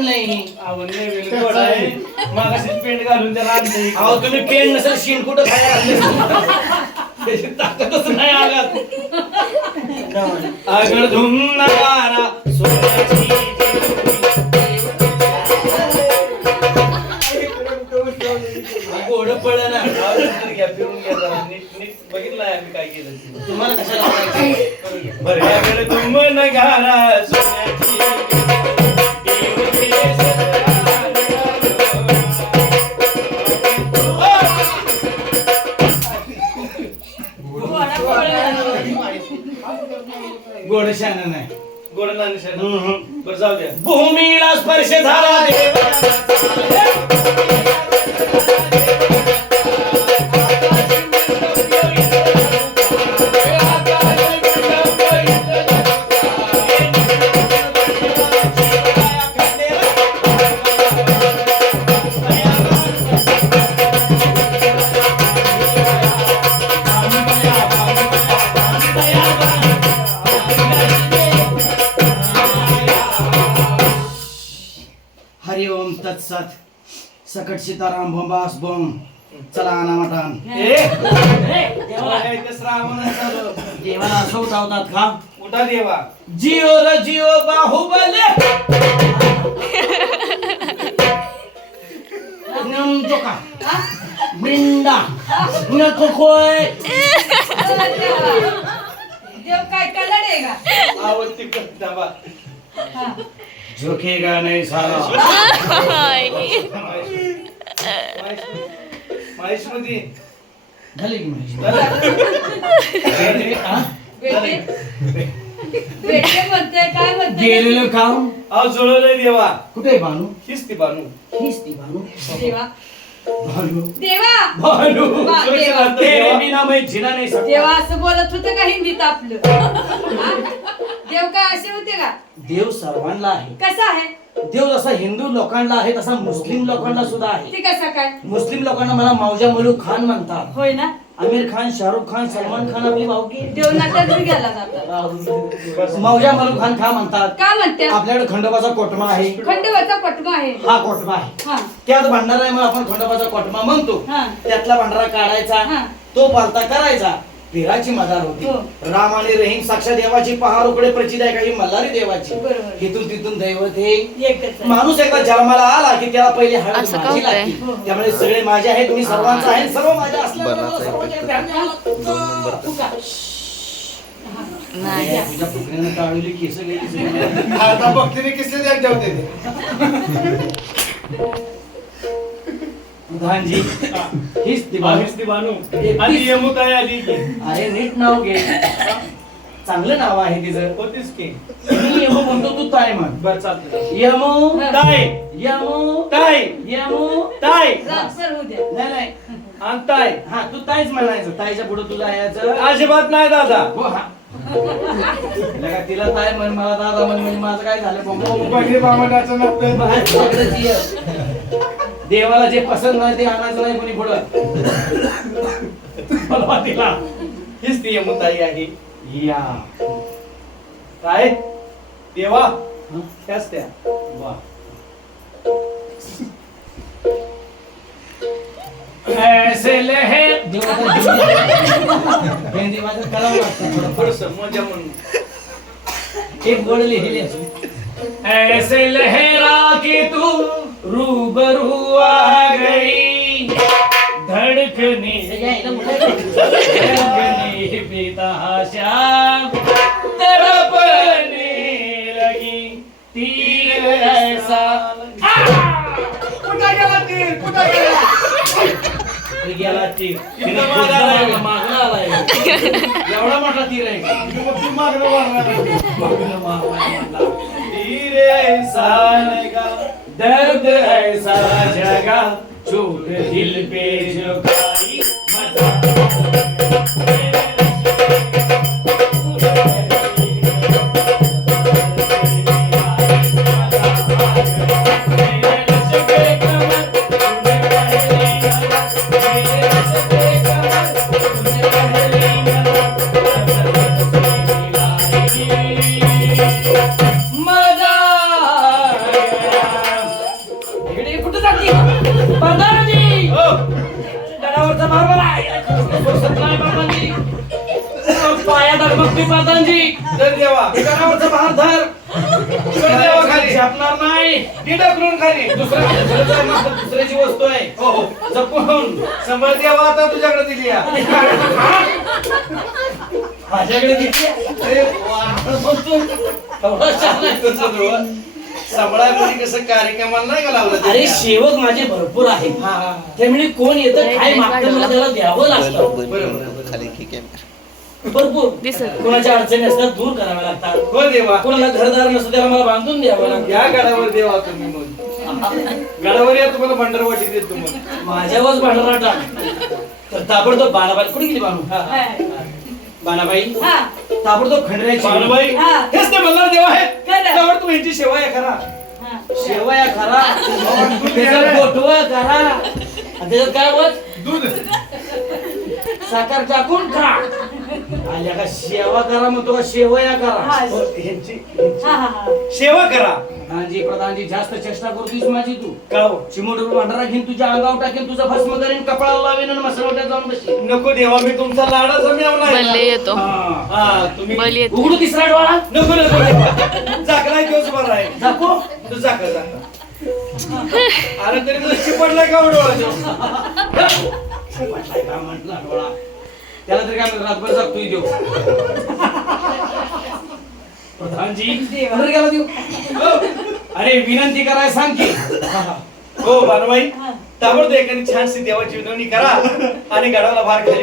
आणलंय आवडले वेळ आहे मागाशी पेंट घालून त्याला आणलंय. अहो तुम्ही पेन नसेल शीन कुठं खायला आणले त्याची ताकदच नाही आगात आगळ धुम नगारा सोन्याची गोड पळ ना घ्या फिरून घ्या जरा नीट नीट बघितलंय आम्ही काय केलं ते. तुम्हाला कशाला आवडायचं? बरं आगळ धुम नगारा सोन्याची गोड शान नाही गोड नानिशा बरं जाऊ द्या. भूमीला स्पर्श झाला हरि ओम तत्सत सकट सीताराम भोंबास बोम चला अनामठान देवाला असं उठावतात का उठा देवा जिओ र जिओ बाहुबले जोका बिंदा नको कोय देव काय कलर आहे का आवडती दाबा झुकेगा नहीं साला महेश मध्ये झाली की म्हैस? बेटे म्हणते काय म्हणते गेलेलं काम अहो जुळवलंय देवा कुठे आहे भानू हीच ती बानू हीच ती भानू देवा भानू देवा भानू बा- देवा तेरे बिना मैं जिना नहीं सकता देवा असं बोलत होतं का हिंदीत आपलं हा? देव काय असे होते का देव सर्वांना आहे कसा आहे देव जसा हिंदू लोकांना आहे तसा मुस्लिम लोकांना सुद्धा आहे ते कसा काय मुस्लिम लोकांना मला मौजा मलूक खान म्हणतात होय ना आमिर खान शाहरुख खान सलमान खान आपली भावकी देव नाट्यात गेला जातात मौजा मलूक खान खा म्हणतात का म्हणते आपल्याकडे खंडोबाचा कोटमा आहे खंडोबाचा पटमा आहे हा कोटमा आहे हा त्यात भांडारा आहे मग आपण खंडोबाचा कोटमा म्हणतो हा. त्यातला भांडारा काढायचा हा. तो पालता करायचा फिराची मदार होती हो. राम आणि रहीम साक्षात देवाची पहार उकडे प्रचित आहे काही मल्हारी देवाची बरोबर. इथून तिथून दैवत हे एकच आहे. माणूस एकदा जन्माला आला की त्याला पहिले हळद असं का माझी होतंय? लागते त्यामुळे सगळे माझे आहेत तुम्ही सर्वांचं आहे सर्व माझे असल्यामुळे मला सर्वांच्या ध्यान द्यावं लागतं. तू का? नाही तुझ्या फुकण्यानं टाळलेली केस गेली सगळी. आता भक्तीने किसले द्या ठेवते ते प्रधानजी हीच ती बाई. हीच ती बानू आधी यमू काय आली की अरे नीट नाव घे चांगलं नाव आहे तिचं होतीच की मी यमो म्हणतो तू ताय म्हण बर चालतं यमो ताय यमो ताय यमो ताय रामसर होऊ द्या नाही नाही आणि ताय हा तू ताईच म्हणायचं ताईच्या पुढे तुला यायचं अजिबात नाही दादा हो हा लगा तिला ताई म्हण मला दादा म्हण म्हणजे माझं काय झालं पहिले बामणाचं देवाला जे पसंत नाही ते आणायचं नाही कोणी पुढं बोलवा तिला हीच ती यमू ताई आहे या काय देवा हं? ह्याच त्या वा ऐसे लहे देवाचा देवाचं करावं लागतं थोडं थोडस मजा म्हणून एक बोल लिहिले ऐसे लहरा के तू रूबरू आ गई धड़कने धड़कने बेतहाशा तड़पने लगी तीर ऐसा गेला तीर तिथं मागायला मागला आलाय एवढा मोठा तीर आहे मागणं मारला. तीर ऐसा लगा दर्द ऐसा जगा चोट दिल पे झुकाई मजा जाती. प्रधानजी हो. गडावरचा मार्बल आहे सोसत नाही प्रधानजी. पाया डगमगती प्रधानजी. जर देवा गडावरचा भार धर. देवा खाली. छापणार नाही. ढकलून खाली. दुसऱ्याची वस्तू आहे. हो हो जपून समज देवा आता तुझ्याकडे दिली या. माझ्याकडे किती अरे वा. सांभाळाय म्हणजे कसं कार्यक्रमाला नाही का लावलं अरे सेवक माझे भरपूर आहेत त्यामुळे कोण येतं काय मागतं मला त्याला द्यावं लागतं. खाली की कॅमेरा भरपूर कोणाच्या अडचणी असतात दूर कराव्या लागतात. हो देवा कोणाला घरदार नसतं त्याला मला बांधून द्यावं लागतं. या गडावर देवा तुम्ही मग गडावर या तुम्हाला भंडारवाटी देतो मग. माझ्यावरच भांडरा टाक तर ताबडतोब बाणाबाई कुठे गेली बाणू? बाणाबाई हा. ताबडतोब खंडऱ्याची बाणूबाई हा. हेच ते मल्हार देव आहेत. खरं. त्यावर तुम्ही यांची सेवा आहे करा. हा. शेवया करा त्याच्यात गोठवं करा आणि त्याच्यात काय होत दूध साखर टाकून खा. आल्या का सेवा करा म्हणतो का शेवया करा. हा. यांची हा, हा, हा. सेवा करा. प्रधानजी जास्त चेष्टा करतोस माझी तू. का हो? चिमूटभर भांडारा घेऊन तुझ्या अंगावर टाकेन तुझं भस्म करेन कपाळाला लावेन आणि मसरवट्यात जाऊन बसेन. नको देवा मी तुमचा लाडाचा मेवना बल्ले येतो हा तुम्ही बल येतो उघडू तिसरा डोळा नको नको देवा. जागलाय दिवस बरा आहे. दाखव. तू जागा जागा अरे तरी दृष्टी पडलाय का डोळा? काय म्हटला डोळा त्याला तरी काय म्हणतात, रातभर जगतोय देव. प्रधानजी बरं गेला देव. अरे विनंती कराय सांग की. हो बानूबाई ताबडतोब एखादी छानशी देवाची विनवणी करा आणि गडाला भार खाली